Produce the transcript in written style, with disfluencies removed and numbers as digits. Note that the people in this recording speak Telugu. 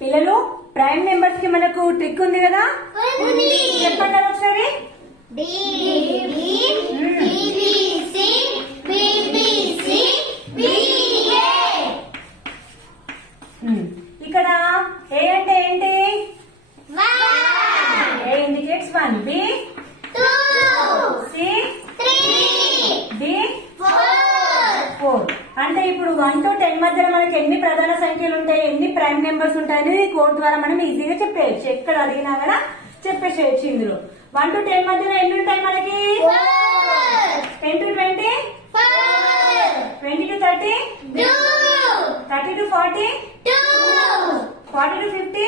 పిల్లలు ప్రైమ్ నెంబర్స్ కి మనకు ట్రిక్ ఉంది కదా, చెప్పండి ఒకసారి. ఇక్కడ ఏ అంటే ఏంటి? ఏ ఇండికేట్స్ 1, బి 2, సి 3, డి 4. అంటే ఇప్పుడు 1 to 10 మధ్యలో మనకి ఎన్ని ప్రధాన సంఖ్యలు ఉంటాయి, ఎన్ని ప్రైమ్ నెంబర్స్ ఉంటాయని కోడ్ ద్వారా మనం ఈజీగా చెప్పేయచ్చు. ఎక్కడ అడిగినా కూడా చెప్పేసేయచ్చు. ఇందులో 1 to 10 మధ్యలో ఎన్ని ఉంటాయి మనకి? 10 to 20, 20 to 30, 30 to 40, 40 to 50,